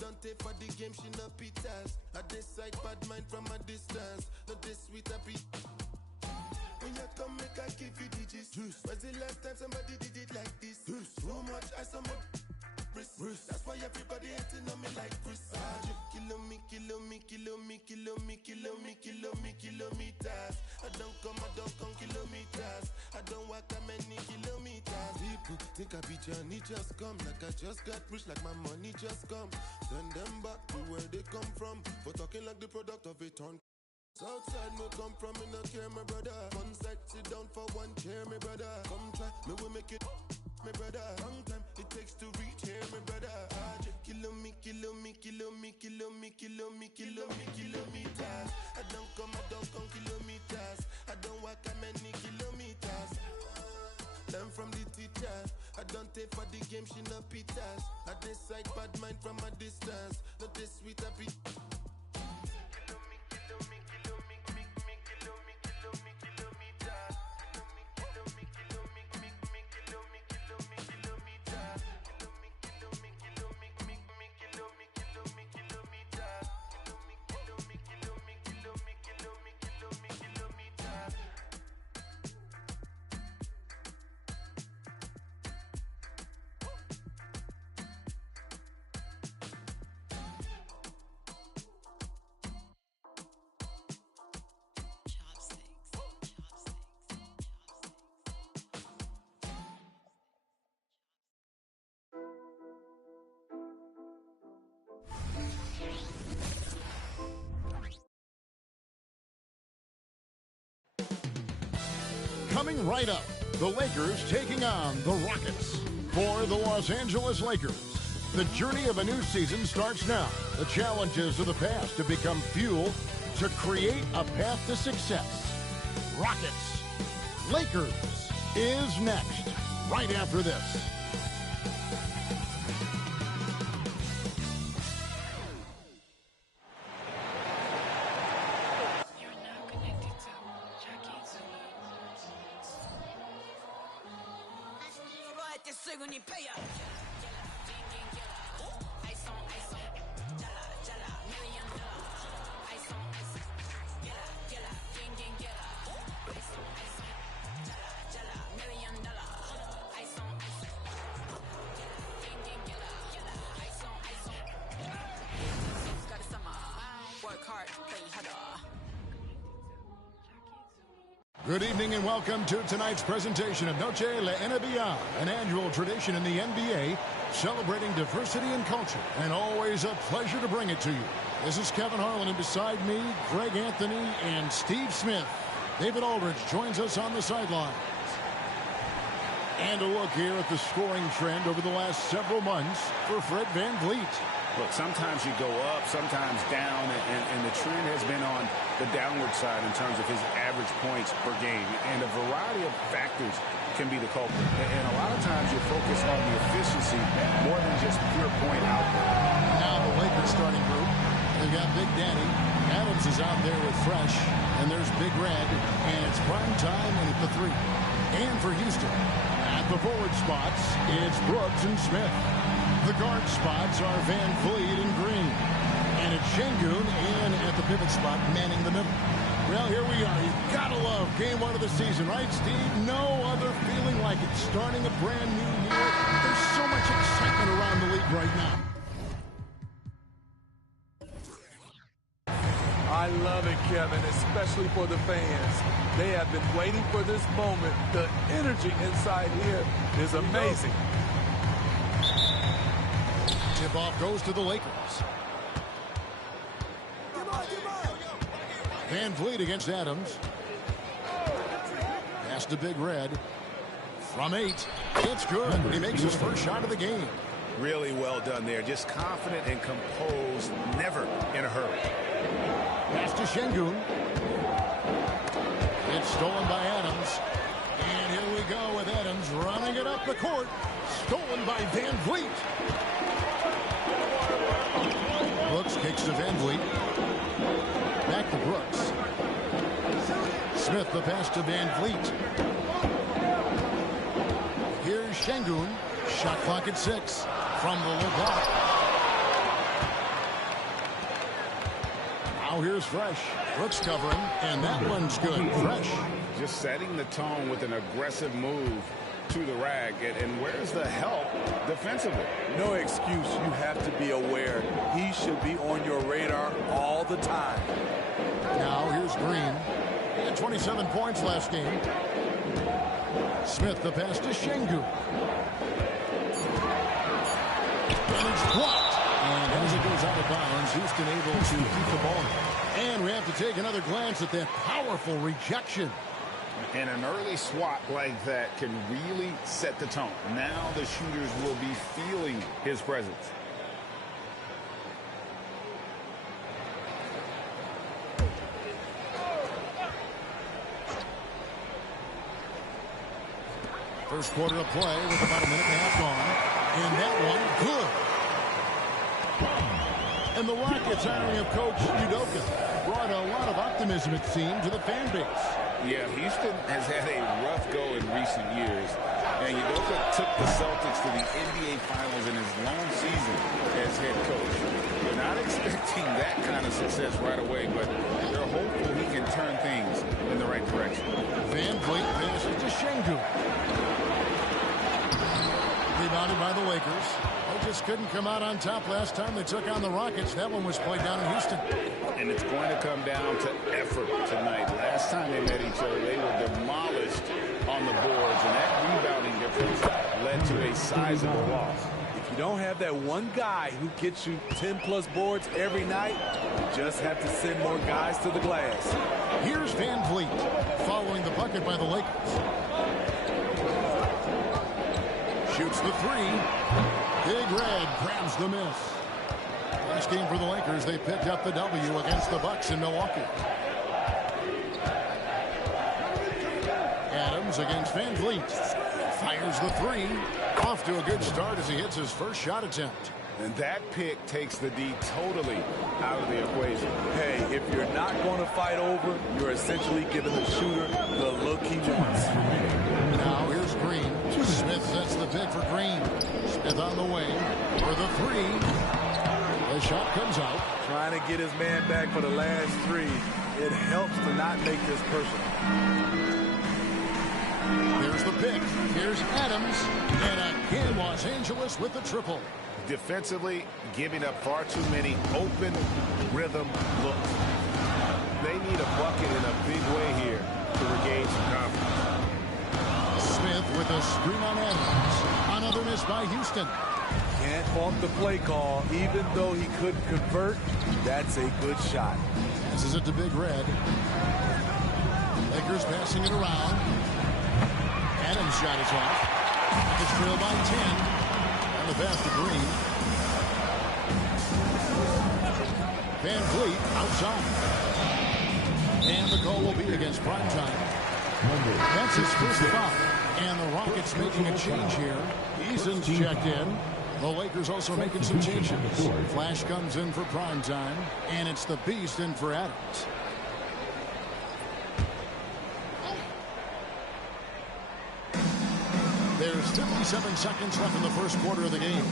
don't take for the game, she no pitas. I decide bad mind from a distance. Not this sweet happy. When you come, make I give you digits. Was the last time somebody did it like this? Too much ice on my wrist. That's why everybody hating on me like Chris. Kilometers. I don't come kilometers. I don't walk that many kilometers. People think I be Johnny, just come. Like I just got rich, like my money just come. Send them back to where they come from. For talking like the product of a ton. Outside me come from, me no care, my brother. One side, sit down for one chair, my brother. Come try, me will make it, my brother. Long time it takes to reach here, my brother. Kilometers. I don't come kilometers. I don't walk that many kilometers. Learn from the teacher. I don't take for the game, she no pitas. I decide bad mind from a distance. Not this sweet happy. Coming right up, the Lakers taking on the Rockets. For the Los Angeles Lakers, the journey of a new season starts now. The challenges of the past have become fuel to create a path to success. Rockets, Lakers is next, right after this. Good evening and welcome to tonight's presentation of Noche La NBA, an annual tradition in the NBA celebrating diversity and culture, and always a pleasure to bring it to you. This is Kevin Harlan, and beside me, Greg Anthony and Steve Smith. David Aldridge joins us on the sidelines. And a look here at the scoring trend over the last several months for Fred VanVleet. Look, sometimes you go up, sometimes down, and the trend has been on the downward side in terms of his average points per game. And a variety of factors can be the culprit. And a lot of times you focus on the efficiency more than just pure point output. Now the Lakers starting group. They've got Big Danny. Adams is out there with Fresh. And there's Big Red. And it's prime time and at the three. And for Houston, at the forward spots, it's Brooks and Smith. The guard spots are VanVleet and Green. And it's Şengün in at the pivot spot, manning the middle. Well, here we are. You've got to love game one of the season, right, Steve? No other feeling like it's starting a brand new year. There's so much excitement around the league right now. I love it, Kevin, especially for the fans. They have been waiting for this moment. The energy inside here is amazing. Tip-off goes to the Lakers. VanVleet against Adams. Pass to Big Red. From 8. It's good. He makes his first shot of the game. Really well done there. Just confident and composed, never in a hurry. Pass to Şengün. It's stolen by Adams. And here we go with Adams running it up the court. Stolen by VanVleet. Brooks kicks to VanVleet. Back to Brooks. Smith the pass to VanVleet. Here's Şengün. Shot clock at 6. From the low block. Now here's Fresh. Brooks covering, and that one's good. Fresh. Just setting the tone with an aggressive move to the rack. And where's the help defensively? No excuse. You have to be aware. He should be on your radar all the time. Now here's Green. He had 27 points last game. Smith the pass to Şengün. And it's blocked. And as it goes out of bounds, Houston able to keep the ball. And we have to take another glance at that powerful rejection. And an early swat like that can really set the tone. Now the shooters will be feeling his presence. First quarter of play with about a minute and a half gone. And that one, good. And the Rockets hiring of Coach Udoka brought a lot of optimism, it seemed, to the fan base. Yeah, Houston has had a rough go in recent years. And Udoka took the Celtics to the NBA Finals in his long season as head coach. They're not expecting that kind of success right away, but they're hopeful he can turn things in the right direction. Van Vliet passes to Şengün. Rebounded by the Lakers. They just couldn't come out on top last time they took on the Rockets. That one was played down in Houston. And it's going to come down to effort tonight. Last time they met each other, they were demolished on the boards, and that rebounding difference led to a sizable loss. If you don't have that one guy who gets you 10-plus boards every night, you just have to send more guys to the glass. Here's Van Vliet following the bucket by the Lakers. Shoots the three. Big Red grabs the miss. Last game for the Lakers, they picked up the W against the Bucks in Milwaukee. Adams against Van Vliet. Fires the three. Off to a good start as he hits his first shot attempt. And that pick takes the D totally out of the equation. Hey, if you're not going to fight over, you're essentially giving the shooter the look he wants. Now here's Green. Smith sets the pick for Green. Smith on the wing for the three. The shot comes out. Trying to get his man back for the last three. It helps to not make this personal. Here's the pick. Here's Adams. And again, Los Angeles with the triple. Defensively, giving up far too many open rhythm looks. They need a bucket in a big way here to regain some confidence. Smith with a screen on Adams. Another miss by Houston. Can't fault the play call. Even though he couldn't convert, that's a good shot. Passes it to Big Red. Lakers passing it around. Adams' shot is off. It's trailed by 10. And the pass to Green. Van Vliet outside. And the call will be against Primetime. That's his first foul. And the Rockets making a change here. Eason's checked in. The Lakers also making some changes. Flash comes in for Primetime. And it's the Beast in for Adams. There's 57 seconds left in the first quarter of the game.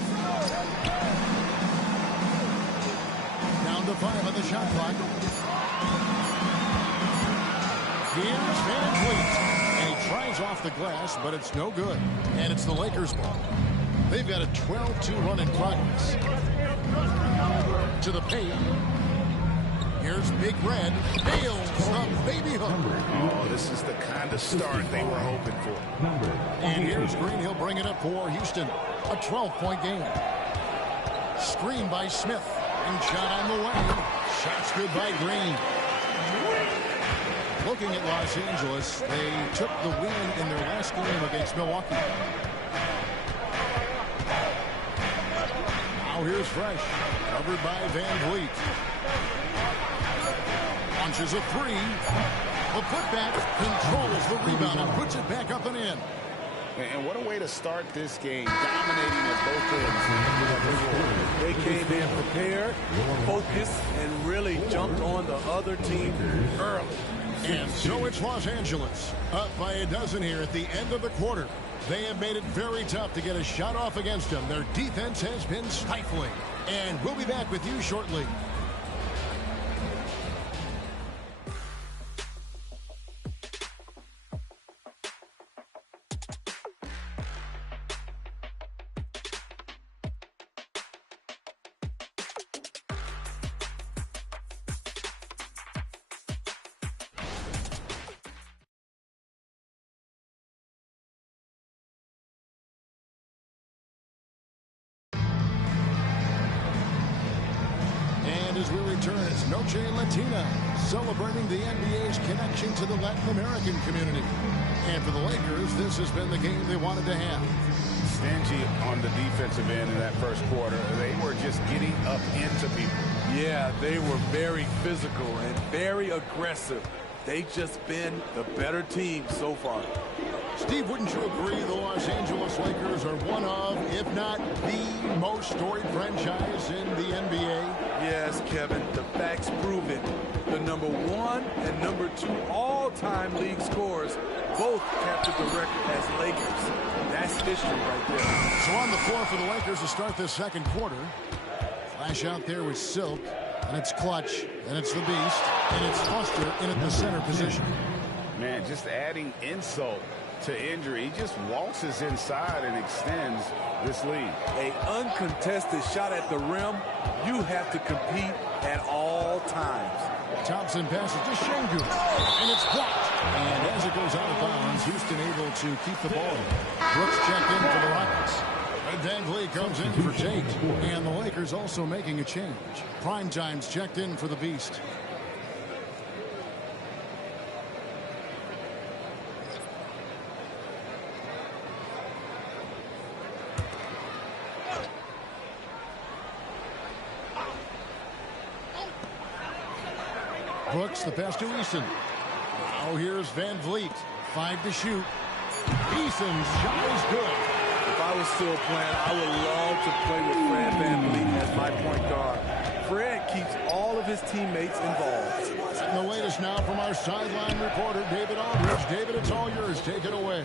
Down to 5 on the shot clock. Here's Van Vliet. And he tries off the glass, but it's no good. And it's the Lakers' ball. They've got a 12-2 run in progress. To the paint. Here's Big Red. Nails the baby hook. Oh, this is the kind of start they were hoping for. And here's Green. He'll bring it up for Houston. A 12-point game. Screen by Smith. And shot on the way. Shots good by Green. Looking at Los Angeles, they took the win in their last game against Milwaukee. Now here's Fresh. Covered by Van Vliet. Launches a three. The putback controls the rebound and puts it back up and in. And what a way to start this game, dominating at both ends. They came in prepared, focused, and really jumped on the other team early. And so it's Los Angeles, up by a dozen here at the end of the quarter. They have made it very tough to get a shot off against them. Their defense has been stifling. And we'll be back with you shortly. as we return, it's Noche Latina, celebrating the NBA's connection to the Latin American community. And for the Lakers, this has been the game they wanted to have. Stingy on the defensive end in that first quarter. They were just getting up into people. Yeah, they were very physical and very aggressive. They've just been the better team so far. Steve, wouldn't you agree the Los Angeles Lakers are one of, if not the most storied franchise in the NBA? Yes, Kevin, the facts prove it. The #1 and #2 all-time league scorers both captured the record as Lakers. That's history right there. So on the floor for the Lakers to start this second quarter. Flash out there with Silk, and it's Clutch, and it's the Beast, and it's Foster in at the center position. Man, just adding insult to injury. He just waltzes inside and extends this lead. An uncontested shot at the rim, you have to compete at all times. Thompson passes to Şengün, and it's blocked. And as it goes out of bounds, Houston able to keep the ball. Brooks checked in for the Rockets. And Van Vliet comes in for Tate. And the Lakers also making a change. Primetime's checked in for the Beast. Brooks, the pass to Eason. Now here's Van Vliet. 5 to shoot. Eason's shot is good. If I was still playing, I would love to play with Fred VanVleet as my point guard. Fred keeps all of his teammates involved. And the latest now from our sideline reporter, David Aldridge. David, it's all yours. Take it away.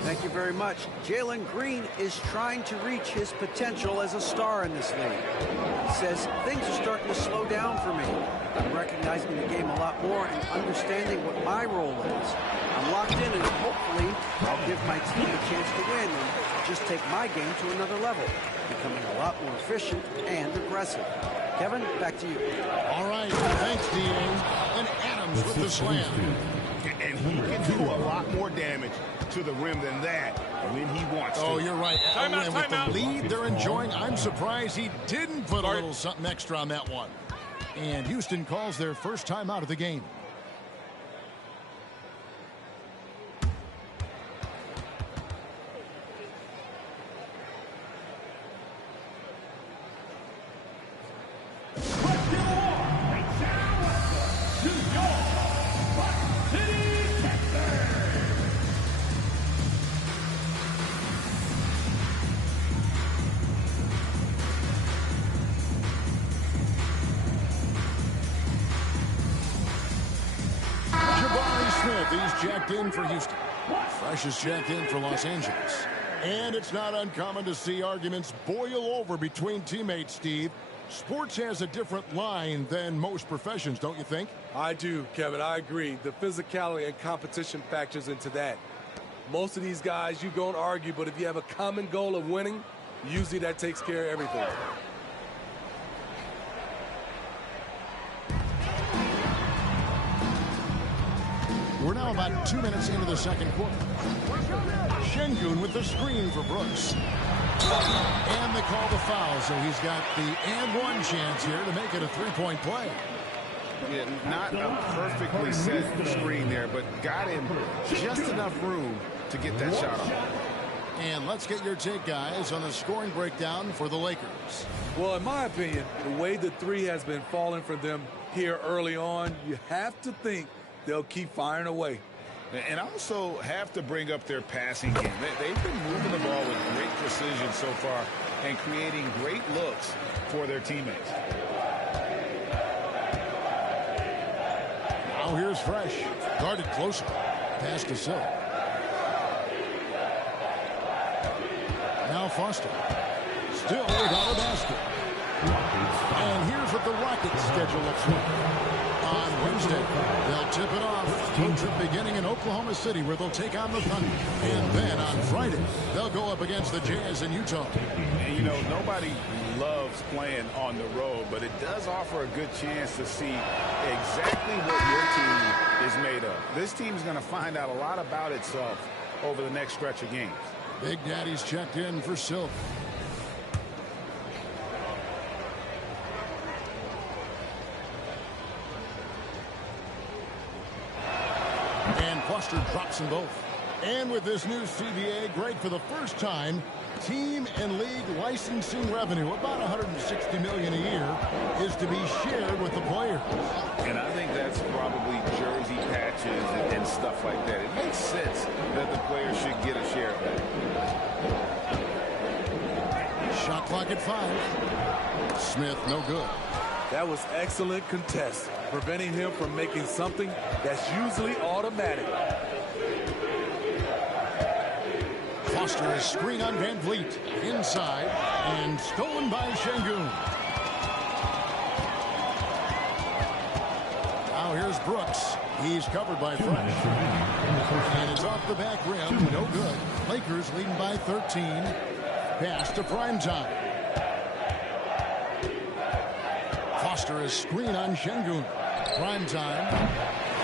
Thank you very much. Jalen Green is trying to reach his potential as a star in this league. He says, things are starting to slow down for me. I'm recognizing the game a lot more and understanding what my role is. I'm locked in, and hopefully I'll give my team a chance to win and just take my game to another level, becoming a lot more efficient and aggressive. Kevin, back to you. All right, thanks, D.A. And Adams with the slam. And he can do a lot more damage to the rim than that when he wants to. Oh, you're right. And with the lead they're enjoying, I'm surprised he didn't put a little something extra on that one. And Houston calls their first time out of the game. He's checked in for Houston. Fresh is checked in for Los Angeles. And it's not uncommon to see arguments boil over between teammates, Steve. Sports has a different line than most professions, don't you think? I do, Kevin. I agree. The physicality and competition factors into that. Most of these guys, you don't argue, but if you have a common goal of winning, usually that takes care of everything. We're now about 2 minutes into the second quarter. Şengün with the screen for Brooks. And they call the foul, so he's got the and-one chance here to make it a three-point play. Yeah, not a perfectly set screen there, but got him just enough room to get that shot off. And let's get your take, guys, on the scoring breakdown for the Lakers. Well, in my opinion, the way the three has been falling for them here early on, you have to think they'll keep firing away. And also have to bring up their passing game. They've been moving the ball with great precision so far and creating great looks for their teammates. Now here's Fresh. Guarded closer. Pass to Silk. Now Foster. Still without a basket. And here's what the Rockets schedule looks like. On Wednesday, they'll tip it off. Road trip beginning in Oklahoma City, where they'll take on the Thunder. And then on Friday, they'll go up against the Jazz in Utah. And, you know, nobody loves playing on the road, but it does offer a good chance to see exactly what your team is made of. This team's going to find out a lot about itself over the next stretch of games. Big Daddy's checked in for Silk. Foster drops them both. And with this new CBA, Greg, for the first time, team and league licensing revenue, about $160 million a year, is to be shared with the players. And I think that's probably jersey patches and stuff like that. It makes sense that the players should get a share of that. Shot clock at 5. Smith, no good. That was excellent contest, preventing him from making something that's usually automatic. Foster is screen on Van Vliet. Inside, and stolen by Şengün. Now here's Brooks. He's covered by Fresh. And it's off the back rim. No good. Lakers leading by 13. Pass to Primetime. Foster is screen on Şengün. Primetime.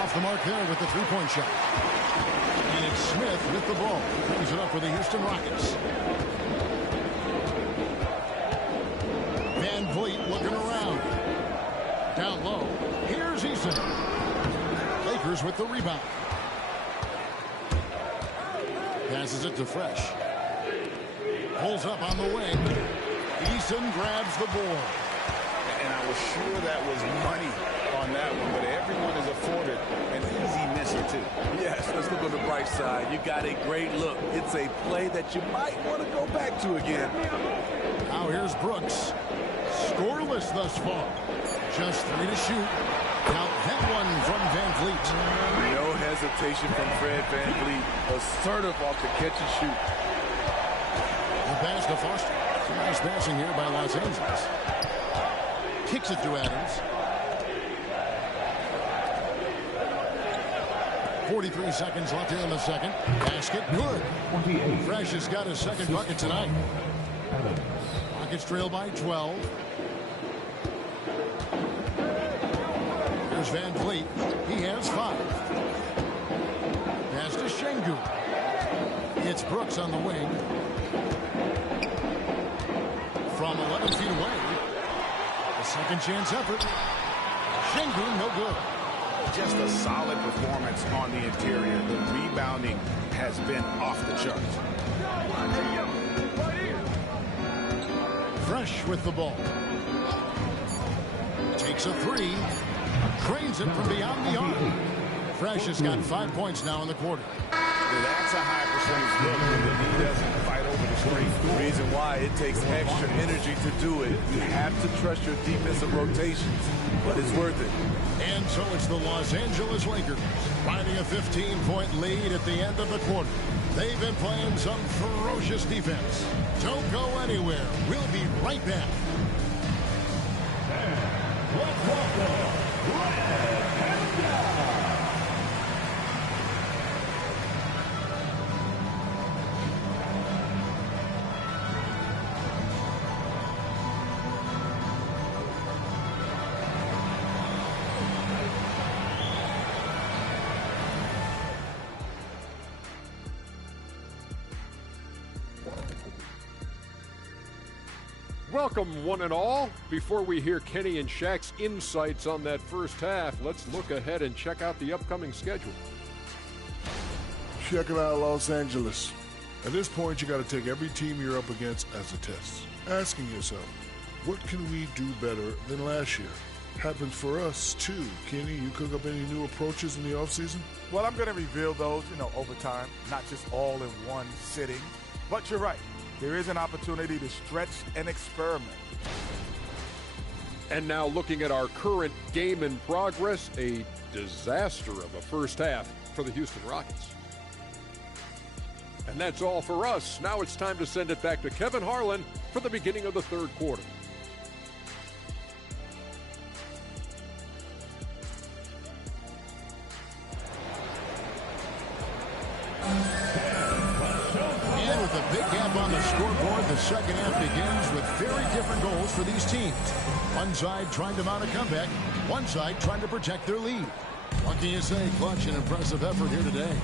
Off the mark there with the three-point shot. And it's Smith with the ball. Brings it up for the Houston Rockets. Van Vliet looking around. Down low. Here's Eason. Lakers with the rebound. Passes it to Fresh. Pulls up on the wing. Eason grabs the board. And I was sure that was money on that one, but everyone is afforded an easy misser too. Yes, let's look on the bright side. You got a great look. It's a play that you might want to go back to again. Now here's Brooks. Scoreless thus far. Just 3 to shoot. Count that one from Van Vliet. No hesitation from Fred Van Vliet. Assertive off the catch and shoot. The pass to Foster. Nice passing here by Los Angeles. Kicks it to Adams. 43 seconds left here in the second. Basket good. Fresh has got his second bucket tonight. Rockets trail by 12. Here's Van Vliet. He has 5. Pass to Şengün. It's Brooks on the wing. From 11 feet away. A second chance effort. Şengün no good. Just a solid performance on the interior. The rebounding has been off the charts. Fresh with the ball. Takes a 3. Cranes it from beyond the arc. Fresh has got 5 points now in the quarter. That's a high percentage look when the D doesn't fight over the screen. The reason why it takes extra energy to do it. You have to trust your defensive rotations, but it's worth it. And so it's the Los Angeles Lakers finding a 15-point lead at the end of the quarter. They've been playing some ferocious defense. Don't go anywhere. We'll be right back. Let's welcome Red Panda. Welcome, one and all. Before we hear Kenny and Shaq's insights on that first half, let's look ahead and check out the upcoming schedule. Check it out, Los Angeles. At this point, you got to take every team you're up against as a test. Asking yourself, what can we do better than last year? Happens for us, too. Kenny, you cook up any new approaches in the offseason? Well, I'm going to reveal those, over time, not just all in one sitting. But you're right. There is an opportunity to stretch and experiment. And now looking at our current game in progress, a disaster of a first half for the Houston Rockets. And that's all for us. Now it's time to send it back to Kevin Harlan for the beginning of the third quarter. And with a big gap on the scoreboard, the second half begins with very different goals for these teams. One side trying to mount a comeback, one side trying to protect their lead. What can you say? Clutch and impressive effort here today.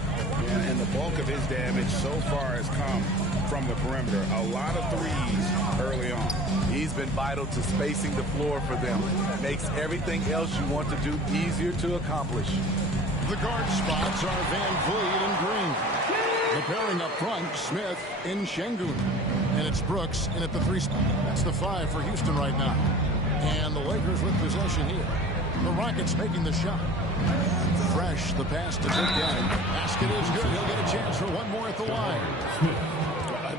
Yeah, and the bulk of his damage so far has come from the perimeter. A lot of threes early on. He's been vital to spacing the floor for them. Makes everything else you want to do easier to accomplish. The guard spots are Van Vliet and Green. The pairing up front, Smith and Şengün. And it's Brooks in at the 3 spot. That's the 5 for Houston right now. And the Lakers with possession here. The Rockets making the shot. Fresh, the pass to Big Daddy. Basket is good. He'll get a chance for one more at the line.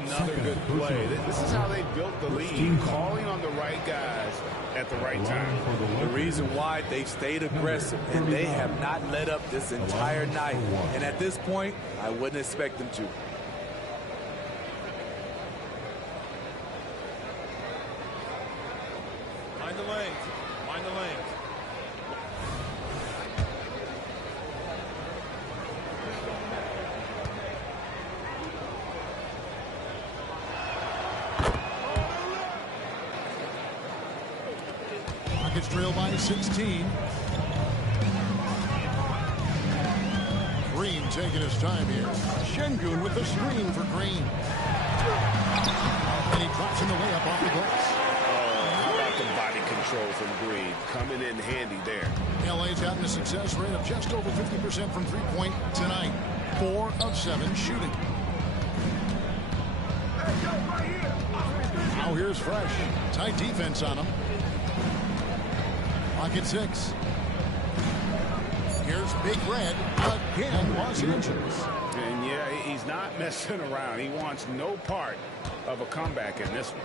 Another good play. This is how they built the lead, calling on the right guys at the right time. The reason why they stayed aggressive, and they have not let up this entire night. And at this point, I wouldn't expect them to. Mind the lanes. Mind the lanes. Rockets trail by 16. Green taking his time here. Şengün with the screen for Green. And he drops in the way up off the glass. How about the body control from Green? Coming in handy there. LA's gotten a success rate of just over 50% from three-point tonight. 4 of 7 shooting. Now here's Fresh. Tight defense on him. Pocket 6. Here's Big Red again, Los Angeles. And yeah, he's not messing around. He wants no part of a comeback in this one.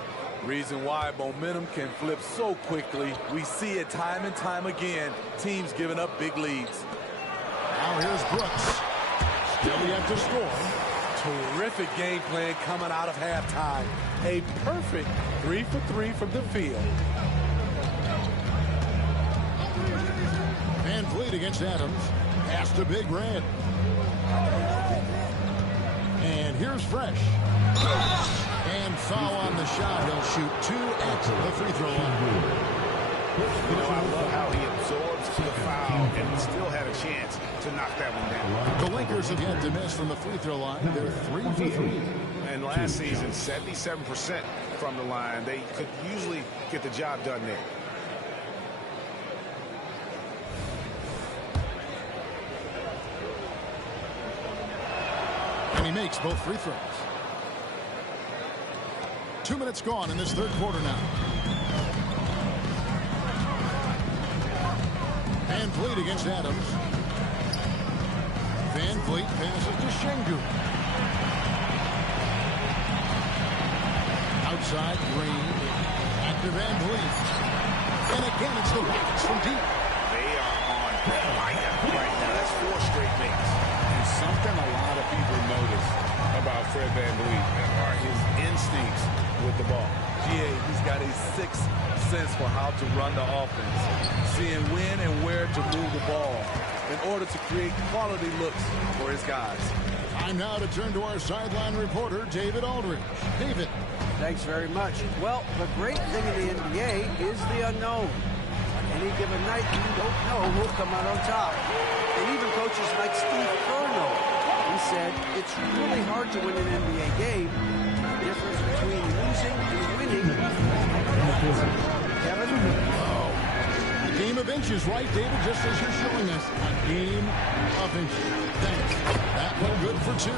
Reason why momentum can flip so quickly. We see it time and time again. Teams giving up big leads. Now here's Brooks. Still yet to score. Terrific game plan coming out of halftime. A perfect 3 for 3 from the field. Van Vliet against Adams. Pass to Big Red. And here's Fresh. And foul on the shot. He'll shoot 2 at the free throw line. You know, I love how he absorbs the foul and still had a chance to knock that one down. The Lakers have yet to miss from the free throw line. They're 3 for 3. And last season, 77% from the line. They could usually get the job done there. And he makes both free throws. 2 minutes gone in this third quarter now. Van Vliet against Adams. Van Vliet passes to Şengün. Outside, Green. Back to Van Vliet. And again, it's the Rockets from deep. They are on fire right now. That's 4 straight makes. And something a lot of people notice about Fred VanVleet are his instincts with the ball. He's got a sixth sense for how to run the offense, seeing when and where to move the ball in order to create quality looks for his guys. Time now to turn to our sideline reporter, David Aldridge. David. Thanks very much. Well, the great thing in the NBA is the unknown. On any given night, you don't know who'll come out on top. And even coaches like Steve Kerr know. He said it's really hard to win an NBA game. The difference between losing and winning. Kevin? A game of inches, right, David? Just as you're showing us. A game of inches. Thanks. That one good for 2.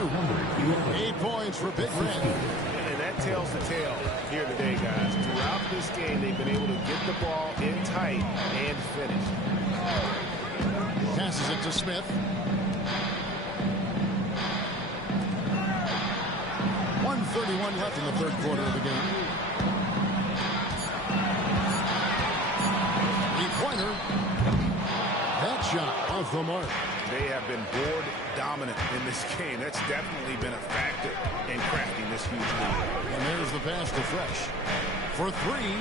8 points for Big Red. And that tells the tale here today, guys. Throughout this game, they've been able to get the ball in tight and finish. Passes it to Smith. 1:31 left in the third quarter of the game. 3-pointer. That shot off the mark. They have been board dominant in this game. That's definitely been a factor in crafting this huge lead. And there's the pass to Fresh for 3.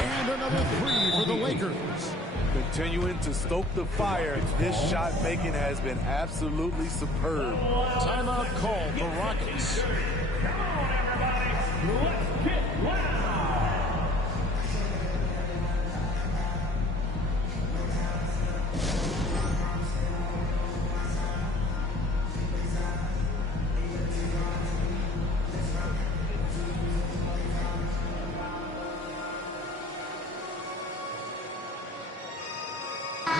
And another 3 for the Lakers. Continuing to stoke the fire, this shot making has been absolutely superb. Timeout called the Rockets. Come on, everybody. Let's get loud.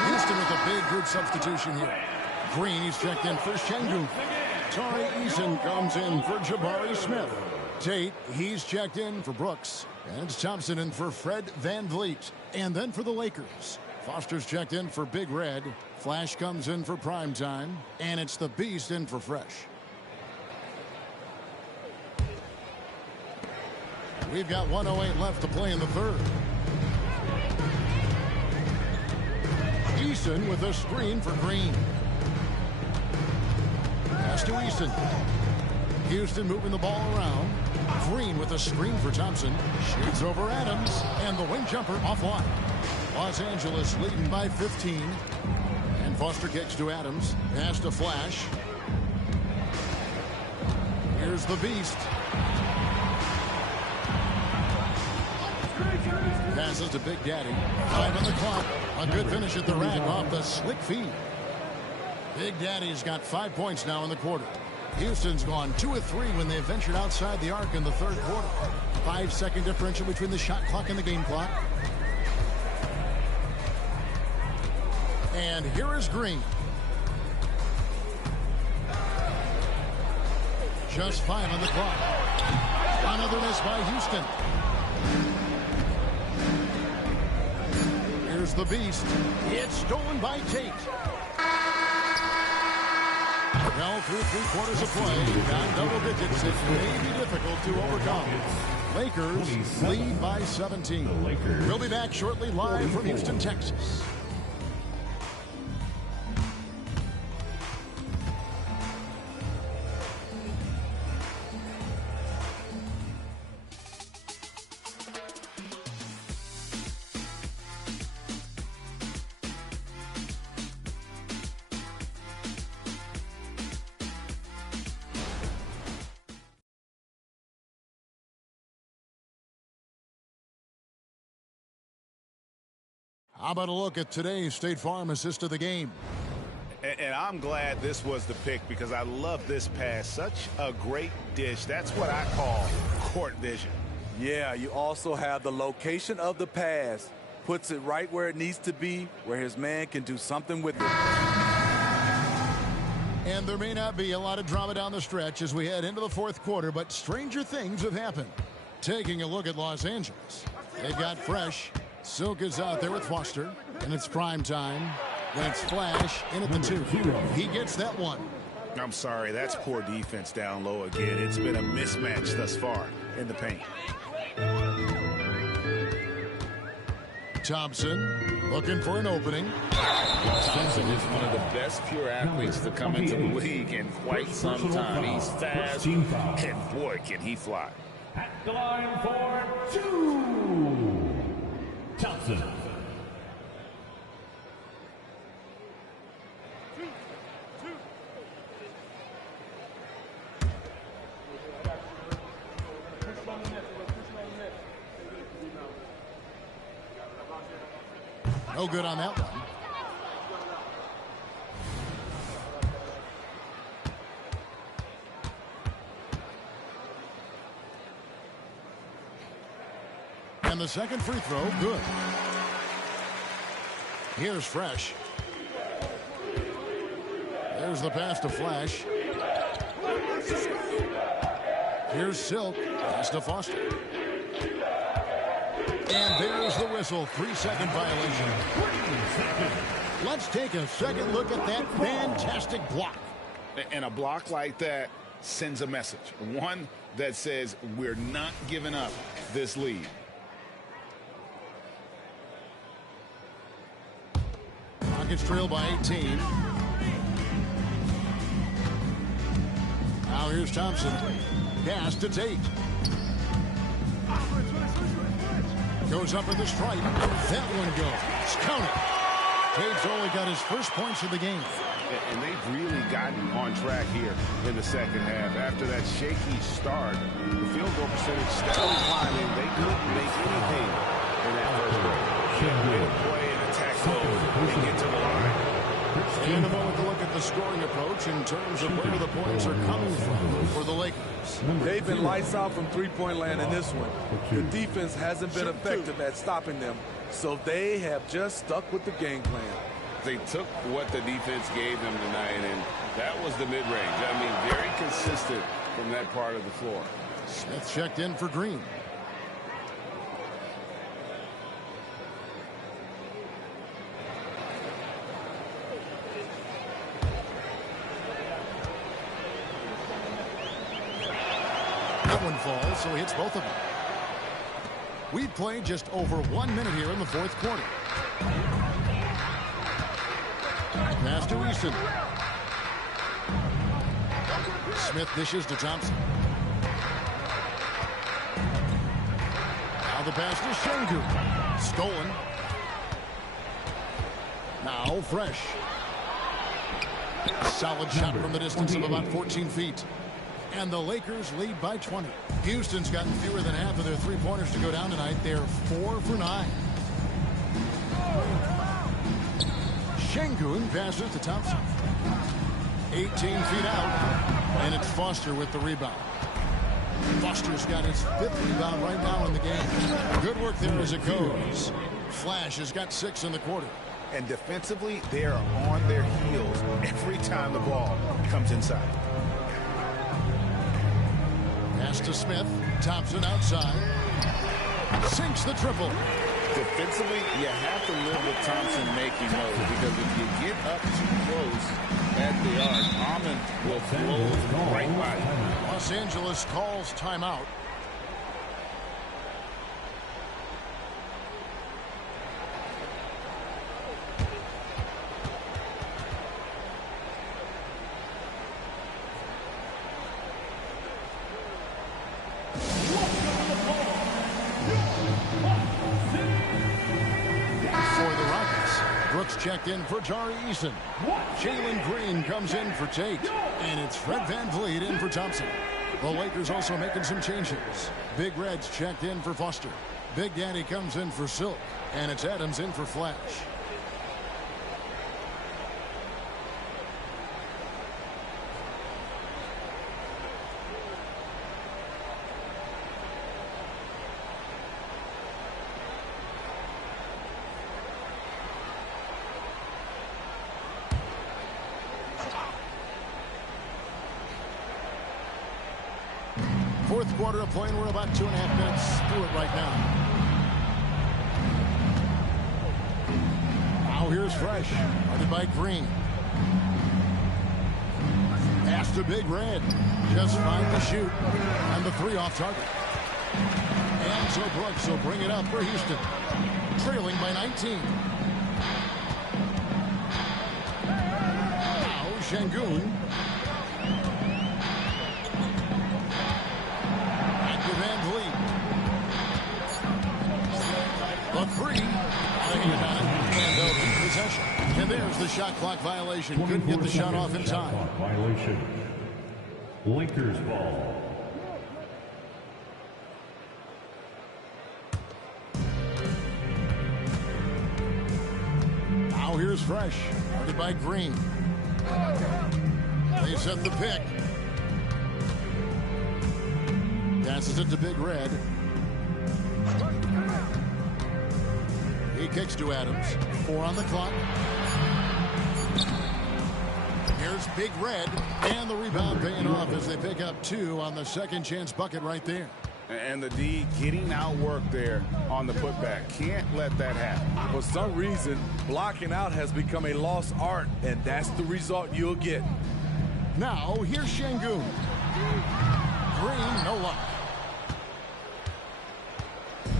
Houston with a big group substitution here. Green, he's checked in for Şengün. Tari Eason comes in for Jabari Smith. Tate, he's checked in for Brooks. And it's Thompson in for Fred VanVleet. And then for the Lakers, Foster's checked in for Big Red. Flash comes in for Prime Time. And it's the Beast in for Fresh. We've got 1:08 left to play in the third. Eason with a screen for Green. Pass to Eason. Houston moving the ball around. Green with a screen for Thompson. Shoots over Adams. And the wing jumper offline. Los Angeles leading by 15. And Foster kicks to Adams. Pass to Flash. Here's the Beast. Passes to Big Daddy. 5 on the clock. A good finish at the rack off the slick feed. Big Daddy's got 5 points now in the quarter. Houston's gone 2 of 3 when they ventured outside the arc in the third quarter. 5-second differential between the shot clock and the game clock. And here is Green. Just 5 on the clock. Another miss by Houston. Here's the Beast. It's stolen by Tate. Well, through 3 quarters of play, down double digits, it may be difficult to overcome. Lakers lead by 17. We'll be back shortly live from Houston, Texas. How about a look at today's State Farm assist of the game? And I'm glad this was the pick because I love this pass. Such a great dish. That's what I call court vision. Yeah, you also have the location of the pass. Puts it right where it needs to be, where his man can do something with it. And there may not be a lot of drama down the stretch as we head into the fourth quarter, but stranger things have happened. Taking a look at Los Angeles. They've got Fresh. Silk is out there with Foster, and it's Prime Time. When it's Flash in at the 2. He gets that one. I'm sorry, that's poor defense down low again. It's been a mismatch thus far in the paint. Thompson looking for an opening. Thompson is one of the best pure athletes to come into the league in quite some time. He's fast, and boy, can he fly. At the line for 2. Thompson. No good on that one. And the second free throw, good. Here's Fresh. There's the pass to Flash. Here's Silk. Pass to Foster. And there's the whistle. 3-second violation. Let's take a second look at that fantastic block. And a block like that sends a message. One that says we're not giving up this lead. Rockets trail by 18. Now here's Thompson. Pass to Tate. Goes up for the strike. That one goes. Counted. Tate's only got his first points of the game. And they've really gotten on track here in the second half. After that shaky start, the field goal percentage steadily climbing. They couldn't make anything in that first quarter. Way to play and attack mode and get to the line. In a moment to look at the scoring approach in terms of where the points are coming from for the Lakers. They've been lights out from three-point land in this one. The defense hasn't been effective at stopping them, so they have just stuck with the game plan. They took what the defense gave them tonight, and that was the mid-range. I mean, very consistent from that part of the floor. Smith checked in for Green. That one falls, so he hits both of them. We've played just over 1 minute here in the fourth quarter. Pass to Easton. Smith dishes to Thompson. Now the pass to Şengün. Stolen. Now Fresh. Solid shot from the distance of about 14 feet. And the Lakers lead by 20. Houston's gotten fewer than half of their three-pointers to go down tonight. They're 4 for 9. Şengün passes to Thompson. 18 feet out. And it's Foster with the rebound. Foster's got his 5th rebound right now in the game. Good work there as it goes. Flash has got 6 in the quarter. And defensively, they are on their heels every time the ball comes inside. Pass to Smith. Thompson outside. Sinks the triple. Defensively, you have to live with Thompson making those, because if you get up too close at the arc, Almond will flow right by you. Los Angeles calls timeout. Checked in for Tari Eason. Jalen Green comes in for Tate. And it's Fred VanVleet in for Thompson. The Lakers also making some changes. Big Red's checked in for Foster. Big Daddy comes in for Silk. And it's Adams in for Flash. Fourth quarter of play, and we're about 2.5 minutes through it right now. Now here's Fresh, guarded by Green. Pass to Big Red. Just fine to shoot. And the 3 off target. And so Brooks will bring it up for Houston. Trailing by 19. Now Şengün. The 3. And they'll keep possession. And there's the shot clock violation. Couldn't get the shot off in time. Violation. Lakers ball. Now here's Fresh. Guarded by Green. They set the pick. Passes it to Big Red. He kicks to Adams. 4 on the clock. Here's Big Red. And the rebound paying off as they pick up 2 on the second chance bucket right there. And the D getting outworked there on the putback. Can't let that happen. For some reason, blocking out has become a lost art, and that's the result you'll get. Now, here's Şengün. Green, no luck.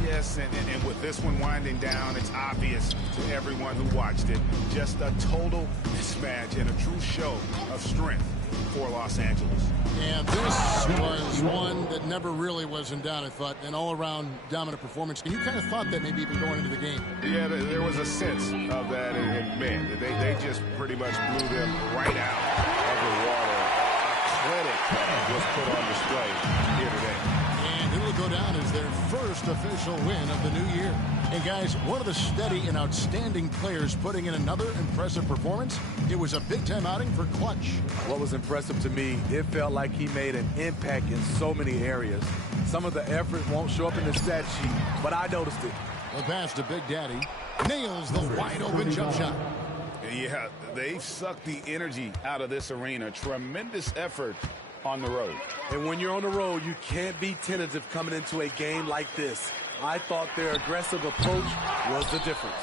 Yes, and with this one winding down, it's obvious to everyone who watched it. Just a total mismatch and a true show of strength for Los Angeles. And this was one that never really was in doubt, I thought. An all-around dominant performance. And you kind of thought that maybe even going into the game. Yeah, there was a sense of that. And man, they just pretty much blew them right out of the water. A clinic was put on display here today. And it'll go down as their first official win of the new year. And guys, one of the steady and outstanding players putting in another impressive performance. It was a big-time outing for Clutch. What was impressive to me, it felt like he made an impact in so many areas. Some of the effort won't show up in the stat sheet, but I noticed it. The pass to Big Daddy. Nails the wide-open jump shot. Yeah, they've sucked the energy out of this arena. Tremendous effort on the road. And when you're on the road, you can't be tentative coming into a game like this. I thought their aggressive approach was the difference.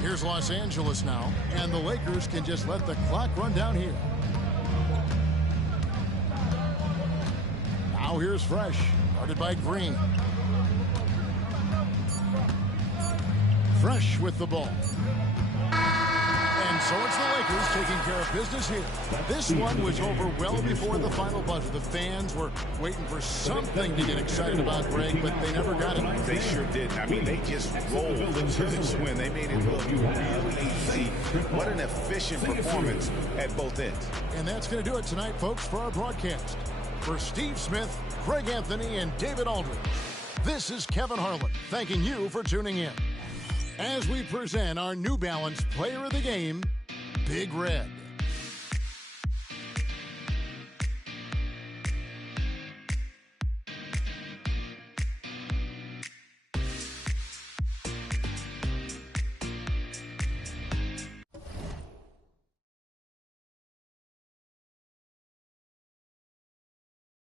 Here's Los Angeles now, and the Lakers can just let the clock run down here. Now here's Fresh, guarded by Green. Fresh with the ball. And so it's the Lakers taking care of business here. This one was over well before the final buzzer. The fans were waiting for something to get excited about, Greg, but they never got it. They sure didn't. I mean, they just rolled into this win. They made it look really easy. What an efficient performance at both ends. And that's going to do it tonight, folks, for our broadcast. For Steve Smith, Craig Anthony, and David Aldridge, this is Kevin Harlan thanking you for tuning in as we present our New Balance Player of the Game, Big Red.